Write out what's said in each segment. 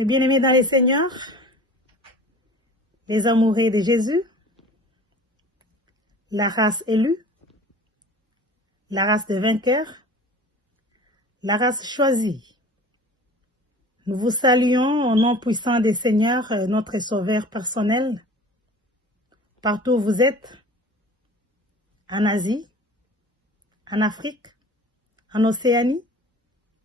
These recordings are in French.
Mes bien-aimés dans les Seigneurs, les amoureux de Jésus, la race élue, la race des vainqueurs, la race choisie. Nous vous saluons au nom puissant des Seigneurs, notre Sauveur personnel, partout où vous êtes, en Asie, en Afrique, en Océanie,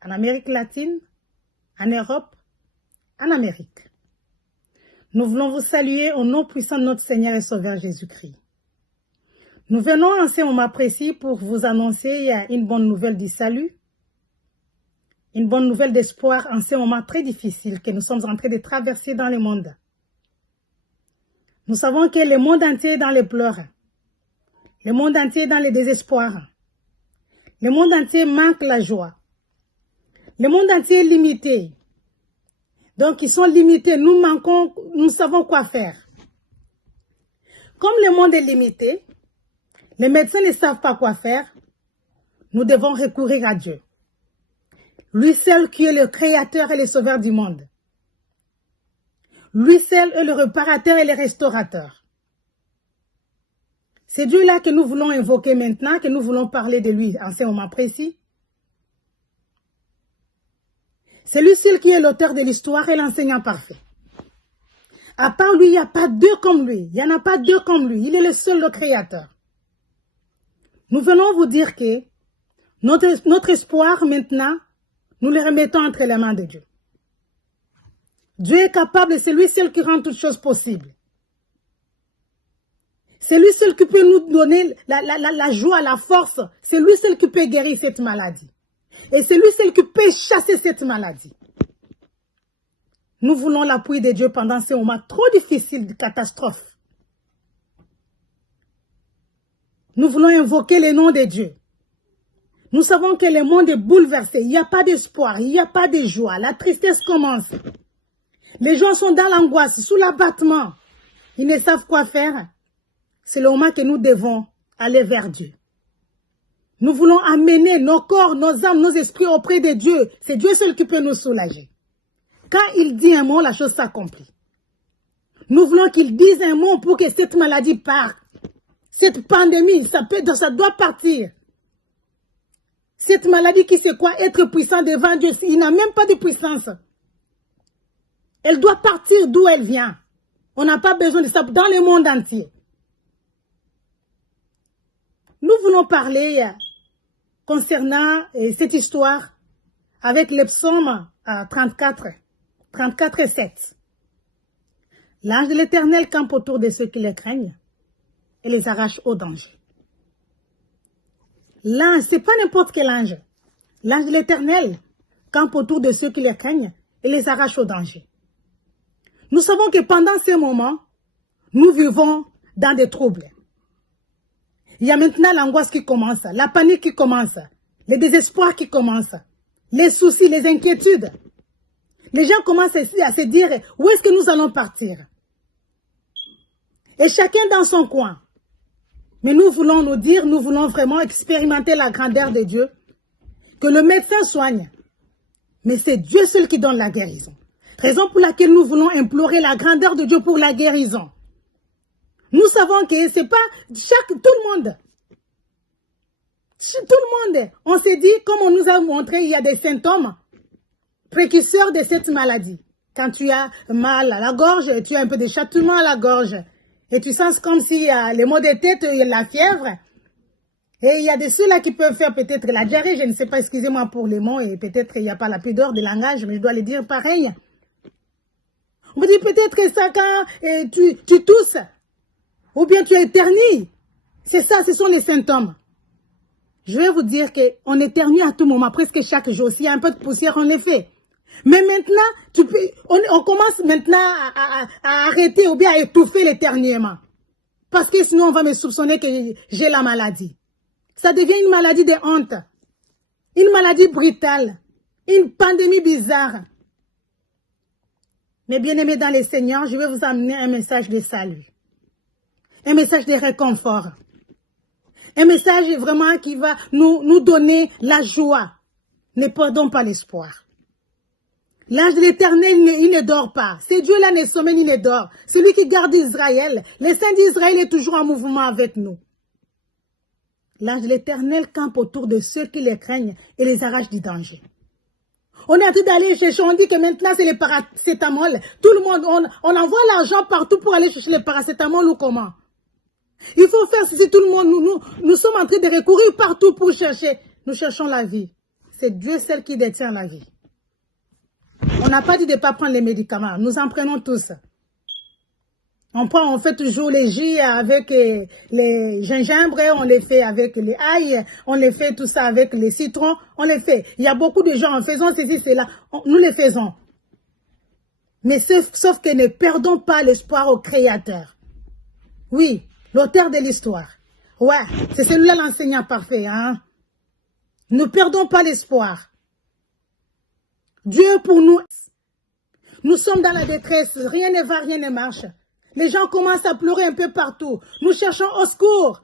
en Amérique latine, en Europe, en Amérique. Nous voulons vous saluer au nom puissant de notre Seigneur et Sauveur Jésus-Christ. Nous venons en ce moment précis pour vous annoncer une bonne nouvelle du salut, une bonne nouvelle d'espoir en ce moment très difficile que nous sommes en train de traverser dans le monde. Nous savons que le monde entier est dans les pleurs, le monde entier est dans le désespoir, le monde entier manque la joie, le monde entier est limité. Donc, ils sont limités. Nous manquons, nous savons quoi faire. Comme le monde est limité, les médecins ne savent pas quoi faire, nous devons recourir à Dieu. Lui seul qui est le créateur et le sauveur du monde. Lui seul est le réparateur et le restaurateur. C'est Dieu-là que nous voulons invoquer maintenant, que nous voulons parler de lui en ce moment précis. C'est lui seul qui est l'auteur de l'histoire et l'enseignant parfait. À part lui, il n'y a pas deux comme lui. Il n'y en a pas deux comme lui. Il est le seul, le créateur. Nous venons vous dire que notre espoir maintenant, nous le remettons entre les mains de Dieu. Dieu est capable, c'est lui seul qui rend toutes choses possibles. C'est lui seul qui peut nous donner la joie, la force. C'est lui seul qui peut guérir cette maladie. Et c'est lui seul qui peut chasser cette maladie. Nous voulons l'appui de Dieu pendant ces moments trop difficiles de catastrophe. Nous voulons invoquer le nom de Dieu. Nous savons que le monde est bouleversé. Il n'y a pas d'espoir, il n'y a pas de joie. La tristesse commence. Les gens sont dans l'angoisse, sous l'abattement. Ils ne savent quoi faire. C'est le moment que nous devons aller vers Dieu. Nous voulons amener nos corps, nos âmes, nos esprits auprès de Dieu. C'est Dieu seul qui peut nous soulager. Quand il dit un mot, la chose s'accomplit. Nous voulons qu'il dise un mot pour que cette maladie parte. Cette pandémie, ça doit partir. Cette maladie qui c'est quoi? Être puissant devant Dieu. Il n'a même pas de puissance. Elle doit partir d'où elle vient. On n'a pas besoin de ça dans le monde entier. Nous voulons parler concernant cette histoire avec le psaume 34 et 7. L'ange de l'Éternel campe autour de ceux qui les craignent et les arrache au danger. L'ange, ce n'est pas n'importe quel ange. L'ange de l'Éternel campe autour de ceux qui les craignent et les arrache au danger. Nous savons que pendant ces moments, nous vivons dans des troubles. Il y a maintenant l'angoisse qui commence, la panique qui commence, le désespoir qui commence, les soucis, les inquiétudes. Les gens commencent à se dire, où est-ce que nous allons partir? Et chacun dans son coin. Mais nous voulons nous dire, nous voulons vraiment expérimenter la grandeur de Dieu, que le médecin soigne. Mais c'est Dieu seul qui donne la guérison. Raison pour laquelle nous voulons implorer la grandeur de Dieu pour la guérison. Nous savons que c'est pas tout le monde. Tout le monde. On s'est dit, comme on nous a montré, il y a des symptômes précurseurs de cette maladie. Quand tu as mal à la gorge, tu as un peu de chatouillement à la gorge. Et tu sens comme si les maux de tête, la fièvre. Et il y a de ceux-là qui peuvent faire peut-être la diarrhée. Je ne sais pas, excusez-moi pour les mots. Et peut-être il n'y a pas la pudeur de langage, mais je dois le dire pareil. On me dit peut-être que ça quand tu tousses. Ou bien tu éternues. C'est ça, ce sont les symptômes. Je vais vous dire qu'on éternue à tout moment, presque chaque jour. S'il y a un peu de poussière, on le fait. Mais maintenant, on commence maintenant à arrêter ou bien à étouffer l'éternuement. Parce que sinon, on va me soupçonner que j'ai la maladie. Ça devient une maladie de honte. Une maladie brutale. Une pandémie bizarre. Mais bien aimés dans le Seigneur, je vais vous amener un message de salut. Un message de réconfort. Un message vraiment qui va nous donner la joie. Ne perdons pas l'espoir. L'ange de l'Éternel, il ne dort pas. C'est Dieu-là ne sommeille ni ne dort. C'est lui qui garde Israël. Le Saint d'Israël est toujours en mouvement avec nous. L'ange de l'Éternel campe autour de ceux qui les craignent et les arrache du danger. On est en train d'aller chercher, on dit que maintenant c'est le paracétamol. Tout le monde, on envoie l'argent partout pour aller chercher le paracétamol ou comment? Il faut faire ceci, tout le monde, nous sommes en train de recourir partout pour chercher. Nous cherchons la vie. C'est Dieu seul qui détient la vie. On n'a pas dit de ne pas prendre les médicaments. Nous en prenons tous. On fait toujours les jus avec les gingembre, on les fait avec les ail, on les fait tout ça avec les citrons, on les fait. Il y a beaucoup de gens en faisant ceci, cela, nous les faisons. Mais sauf que ne perdons pas l'espoir au Créateur. Oui, l'auteur de l'histoire. Ouais, c'est celui-là l'enseignant parfait. Hein? Ne perdons pas l'espoir. Dieu pour nous. Nous sommes dans la détresse, rien ne va, rien ne marche. Les gens commencent à pleurer un peu partout. Nous cherchons au secours.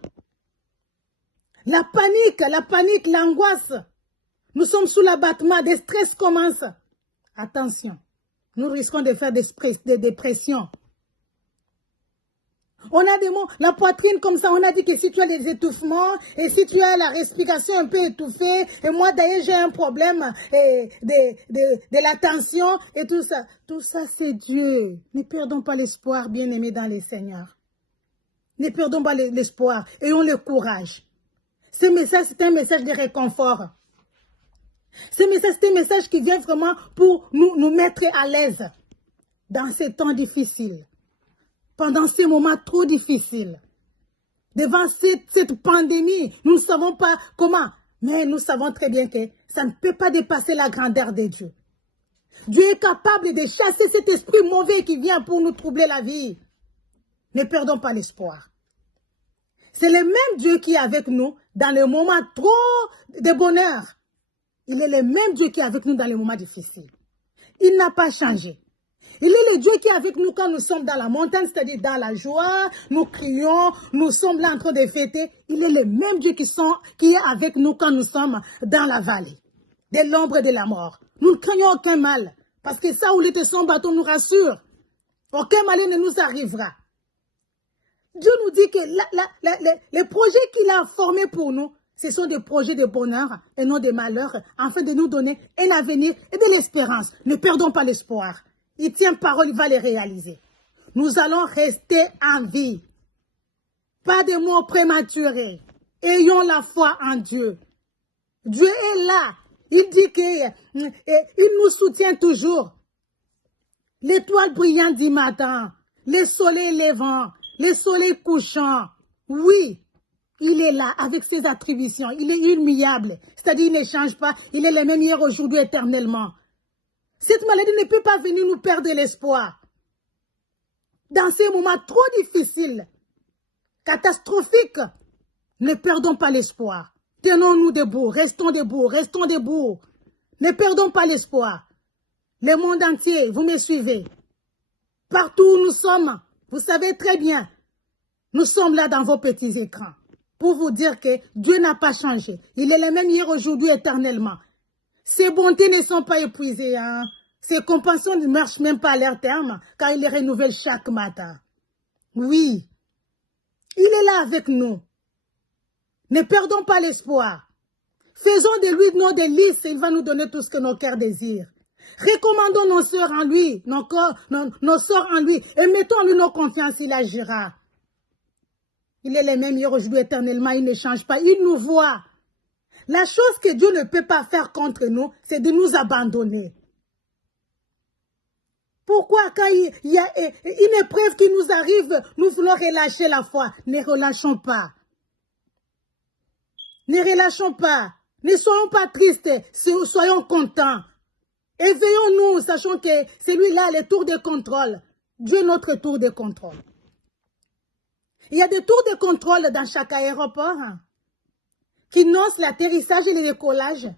La panique, l'angoisse. Nous sommes sous l'abattement, des stress commencent. Attention, nous risquons de faire des dépressions. On a des mots, la poitrine comme ça, on a dit que si tu as des étouffements, et si tu as la respiration un peu étouffée, et moi d'ailleurs j'ai un problème de la tension, et tout ça c'est Dieu. Ne perdons pas l'espoir, bien-aimés dans les Seigneurs. Ne perdons pas l'espoir, ayons le courage. Ce message, c'est un message de réconfort. Ce message, c'est un message qui vient vraiment pour nous mettre à l'aise dans ces temps difficiles. Pendant ces moments trop difficiles, devant cette pandémie, nous ne savons pas comment, mais nous savons très bien que ça ne peut pas dépasser la grandeur de Dieu. Dieu est capable de chasser cet esprit mauvais qui vient pour nous troubler la vie. Ne perdons pas l'espoir. C'est le même Dieu qui est avec nous dans les moments trop de bonheur. Il est le même Dieu qui est avec nous dans les moments difficiles. Il n'a pas changé. Il est le Dieu qui est avec nous quand nous sommes dans la montagne, c'est-à-dire dans la joie, nous crions, nous sommes là en train de fêter. Il est le même Dieu qui est avec nous quand nous sommes dans la vallée, de l'ombre de la mort. Nous ne craignons aucun mal, parce que ça où il était son bâton nous rassure. Aucun mal ne nous arrivera. Dieu nous dit que les projets qu'il a formés pour nous, ce sont des projets de bonheur et non de malheur, afin de nous donner un avenir et de l'espérance. Ne perdons pas l'espoir. Il tient parole, il va les réaliser. Nous allons rester en vie. Pas de mots prématurés. Ayons la foi en Dieu. Dieu est là. Il dit qu'il nous soutient toujours. L'étoile brillante du matin, le soleil levant, le soleil couchant. Oui, il est là avec ses attributions. Il est immuable. C'est-à-dire, il ne change pas. Il est le même hier, aujourd'hui, éternellement. Cette maladie ne peut pas venir nous perdre l'espoir. Dans ces moments trop difficiles, catastrophiques, ne perdons pas l'espoir. Tenons-nous debout, restons debout, restons debout. Ne perdons pas l'espoir. Le monde entier, vous me suivez. Partout où nous sommes, vous savez très bien, nous sommes là dans vos petits écrans pour vous dire que Dieu n'a pas changé. Il est le même hier, aujourd'hui, éternellement. Ses bontés ne sont pas épuisées. Hein? Ses compassions ne marchent même pas à leur terme, car il les renouvelle chaque matin. Oui, il est là avec nous. Ne perdons pas l'espoir. Faisons de lui nos délices, il va nous donner tout ce que nos cœurs désirent. Recommandons nos sœurs en lui, nos sœurs en lui, et mettons en lui nos confiances, il agira. Il est le même hier, aujourd'hui, éternellement, il ne change pas, il nous voit. La chose que Dieu ne peut pas faire contre nous, c'est de nous abandonner. Pourquoi quand il y a une épreuve qui nous arrive, nous voulons relâcher la foi? Ne relâchons pas. Ne relâchons pas. Ne soyons pas tristes, soyons contents. Éveillons-nous, sachant que c'est lui-là le tour de contrôle. Dieu est notre tour de contrôle. Il y a des tours de contrôle dans chaque aéroport qui noncent l'atterrissage et le décollage.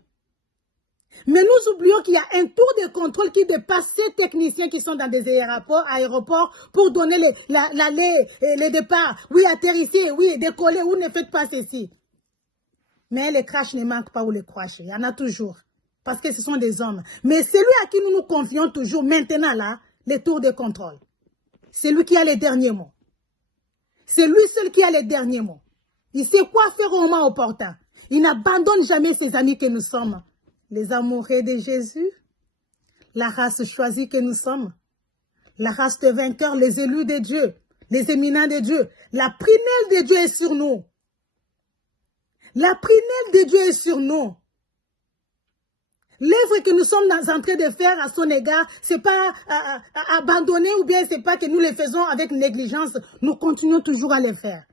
Mais nous oublions qu'il y a un tour de contrôle qui dépasse ces techniciens qui sont dans des aéroports pour donner le départ. Oui, atterrissez, oui, décollez, ou ne faites pas ceci. Mais les crashs ne manquent pas ou les crashs, il y en a toujours. parce que ce sont des hommes. Mais celui à qui nous nous confions toujours maintenant là, les tours de contrôle. C'est lui qui a les derniers mots. C'est lui seul qui a les derniers mots. Il sait quoi faire au moment opportun. Il n'abandonne jamais ses amis que nous sommes. Les amoureux de Jésus, la race choisie que nous sommes, la race de vainqueurs, les élus de Dieu, les éminents de Dieu. La prunelle de Dieu est sur nous. La prunelle de Dieu est sur nous. L'œuvre que nous sommes en train de faire à son égard, ce n'est pas abandonner ou bien ce n'est pas que nous le faisons avec négligence. Nous continuons toujours à le faire.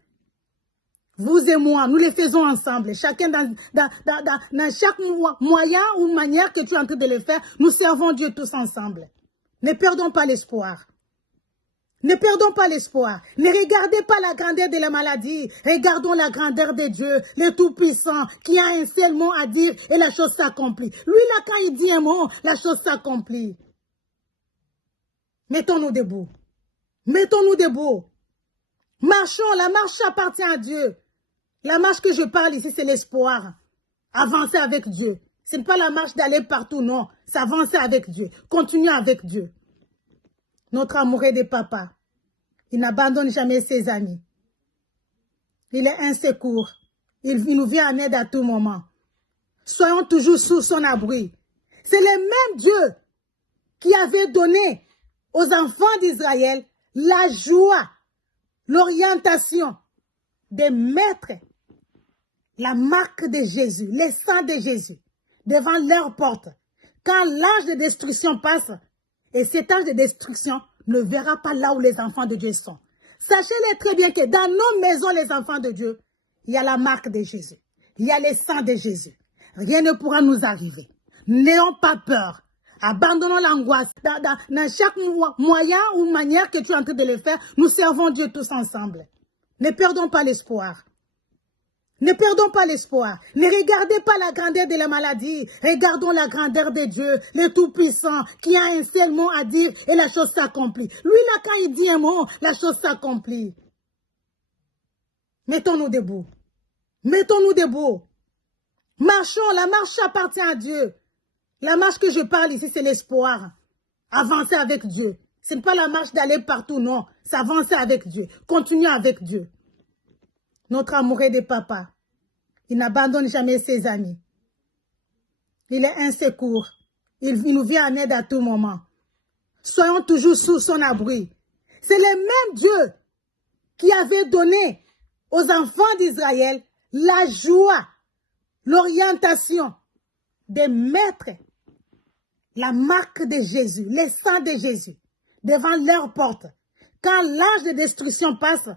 Vous et moi, nous les faisons ensemble. Chacun dans chaque moyen ou manière que tu es en train de le faire, nous servons Dieu tous ensemble. Ne perdons pas l'espoir. Ne perdons pas l'espoir. Ne regardez pas la grandeur de la maladie. Regardons la grandeur de Dieu, le Tout-Puissant, qui a un seul mot à dire et la chose s'accomplit. Lui, là, quand il dit un mot, la chose s'accomplit. Mettons-nous debout. Mettons-nous debout. Marchons, la marche appartient à Dieu. La marche que je parle ici, c'est l'espoir. Avancer avec Dieu. Ce n'est pas la marche d'aller partout, non. C'est avancer avec Dieu. Continuer avec Dieu. Notre amoureux de papa, il n'abandonne jamais ses amis. Il est un secours. Il nous vient en aide à tout moment. Soyons toujours sous son abri. C'est le même Dieu qui avait donné aux enfants d'Israël la joie, l'orientation de mettre la marque de Jésus, le sang de Jésus, devant leur porte. Quand l'ange de destruction passe, et cet ange de destruction ne verra pas là où les enfants de Dieu sont. Sachez-le très bien que dans nos maisons, les enfants de Dieu, il y a la marque de Jésus. Il y a le sang de Jésus. Rien ne pourra nous arriver. N'ayons pas peur. Abandonnons l'angoisse. Dans chaque moyen ou manière que tu es en train de le faire, nous servons Dieu tous ensemble. Ne perdons pas l'espoir. Ne perdons pas l'espoir. Ne regardez pas la grandeur de la maladie. Regardons la grandeur de Dieu, le Tout-Puissant, qui a un seul mot à dire et la chose s'accomplit. Lui, là, quand il dit un mot, la chose s'accomplit. Mettons-nous debout. Mettons-nous debout. Marchons, la marche appartient à Dieu. La marche que je parle ici, c'est l'espoir. Avancer avec Dieu. Ce n'est pas la marche d'aller partout, non. C'est avancer avec Dieu. Continuer avec Dieu. Notre amoureux de papa, il n'abandonne jamais ses amis. Il est un secours. Il nous vient en aide à tout moment. Soyons toujours sous son abri. C'est le même Dieu qui avait donné aux enfants d'Israël la joie, l'orientation de mettre la marque de Jésus, le sang de Jésus, devant leur porte. Quand l'ange de destruction passe,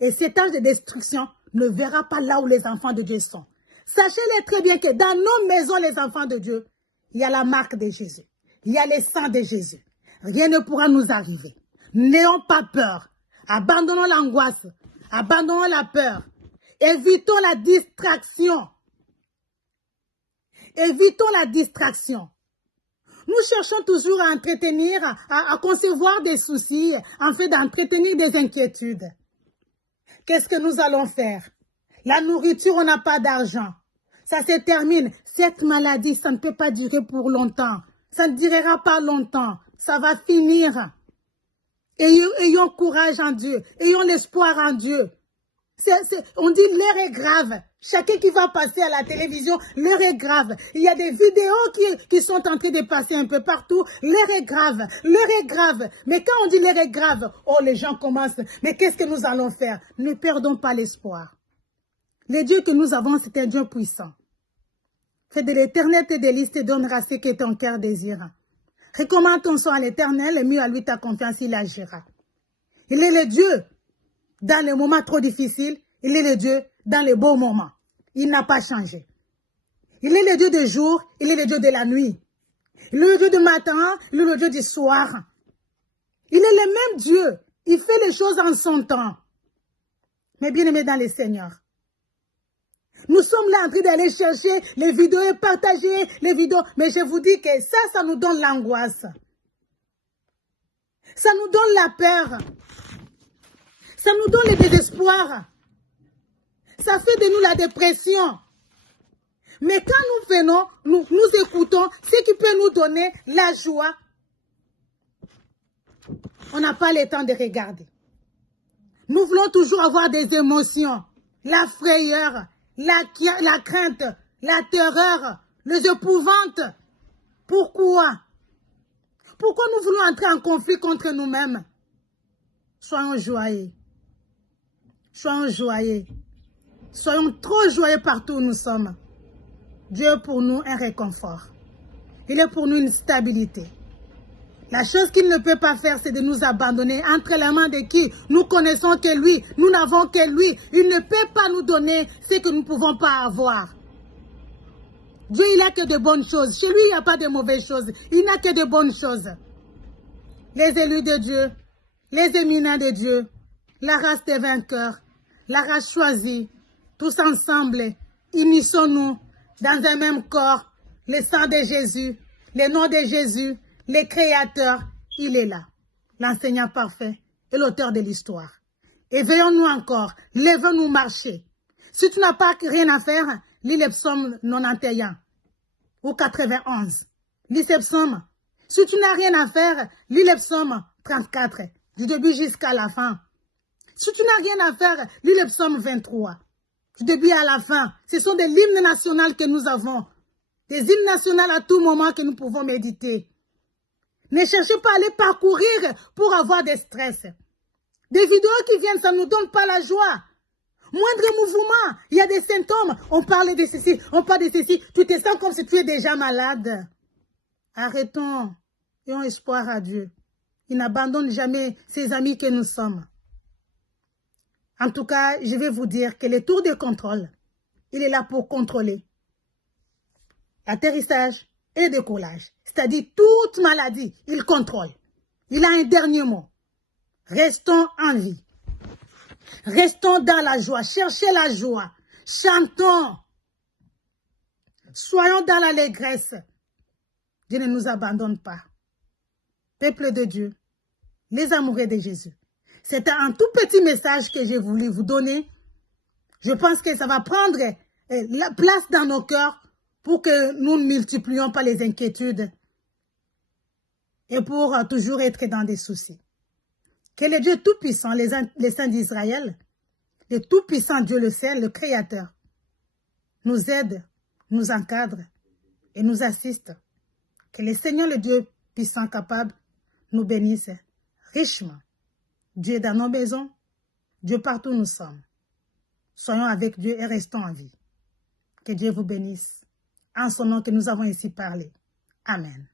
et cet ange de destruction ne verra pas là où les enfants de Dieu sont. Sachez-le très bien que dans nos maisons, les enfants de Dieu, il y a la marque de Jésus. Il y a le sang de Jésus. Rien ne pourra nous arriver. N'ayons pas peur. Abandonnons l'angoisse. Abandonnons la peur. Évitons la distraction. Évitons la distraction. Nous cherchons toujours à entretenir, à concevoir des soucis, en fait d'entretenir des inquiétudes. Qu'est-ce que nous allons faire? La nourriture, on n'a pas d'argent. Ça se termine. Cette maladie, ça ne peut pas durer pour longtemps. Ça ne durera pas longtemps. Ça va finir. Ayons courage en Dieu. Ayons l'espoir en Dieu. On dit l'heure est grave. Chacun qui va passer à la télévision, l'heure est grave. Il y a des vidéos qui sont en train de passer un peu partout. L'heure est grave. L'heure est grave. Mais quand on dit l'heure est grave, oh, les gens commencent. Mais qu'est-ce que nous allons faire? Ne perdons pas l'espoir. Le Dieu que nous avons, c'est un Dieu puissant. Fais de l'éternel tes délices, te donnera ce que ton cœur désire. Recommande ton sang à l'éternel et mets à lui ta confiance, il agira. Il est le Dieu dans les moments trop difficiles. Il est le Dieu dans les beaux moments. Il n'a pas changé. Il est le Dieu du jour, il est le Dieu de la nuit. Il est le Dieu du matin, il est le Dieu du soir. Il est le même Dieu. Il fait les choses en son temps. Mais bien aimés dans le Seigneur, nous sommes là en train d'aller chercher les vidéos et partager les vidéos. Mais je vous dis que ça nous donne l'angoisse. Ça nous donne la peur. Ça nous donne le désespoir. Ça fait de nous la dépression. Mais quand nous venons, nous écoutons ce qui peut nous donner la joie, on n'a pas le temps de regarder. Nous voulons toujours avoir des émotions, la frayeur, la crainte, la terreur, les épouvantes. Pourquoi? Pourquoi nous voulons entrer en conflit contre nous-mêmes? Soyons joyeux. Soyons joyeux. Soyons trop joyeux partout où nous sommes. Dieu est pour nous un réconfort. Il est pour nous une stabilité. La chose qu'il ne peut pas faire, c'est de nous abandonner entre les mains de qui nous connaissons que lui, nous n'avons que lui. Il ne peut pas nous donner ce que nous ne pouvons pas avoir. Dieu, il n'a que de bonnes choses. Chez lui, il n'y a pas de mauvaises choses. Il n'a que de bonnes choses. Les élus de Dieu, les éminents de Dieu, la race des vainqueurs, la race choisie, tous ensemble, unissons-nous dans un même corps, le sang de Jésus, le nom de Jésus, le Créateur, il est là, l'enseignant parfait et l'auteur de l'histoire. Éveillons-nous encore, levons-nous marcher. Si tu n'as pas rien à faire, lis le psaume 91 ou 91. Lis ce psaume. Si tu n'as rien à faire, lis le psaume 34, du début jusqu'à la fin. Si tu n'as rien à faire, lis le psaume 23, du début à la fin. Ce sont des hymnes nationaux que nous avons. Des hymnes nationaux à tout moment que nous pouvons méditer. Ne cherchez pas à aller parcourir pour avoir des stress. Des vidéos qui viennent, ça ne nous donne pas la joie. Moindre mouvement, il y a des symptômes. On parle de ceci, on parle de ceci. Tu te sens comme si tu es déjà malade. Arrêtons. Ayons espoir à Dieu. Il n'abandonne jamais ses amis que nous sommes. En tout cas, je vais vous dire que le tour de contrôle, il est là pour contrôler l'atterrissage et le décollage. C'est-à-dire toute maladie, il contrôle. Il a un dernier mot. Restons en vie. Restons dans la joie. Cherchez la joie. Chantons. Soyons dans l'allégresse. Dieu ne nous abandonne pas. Peuple de Dieu, les amoureux de Jésus. C'est un tout petit message que j'ai voulu vous donner. Je pense que ça va prendre la place dans nos cœurs pour que nous ne multiplions pas les inquiétudes et pour toujours être dans des soucis. Que le Dieu Tout-Puissant, les saints d'Israël, le Tout-Puissant Dieu le ciel, le Créateur, nous aide, nous encadre et nous assiste. Que le Seigneur, le Dieu puissant, capable, nous bénisse richement. Dieu dans nos maisons, Dieu partout où nous sommes. Soyons avec Dieu et restons en vie. Que Dieu vous bénisse. En son nom que nous avons ici parlé. Amen.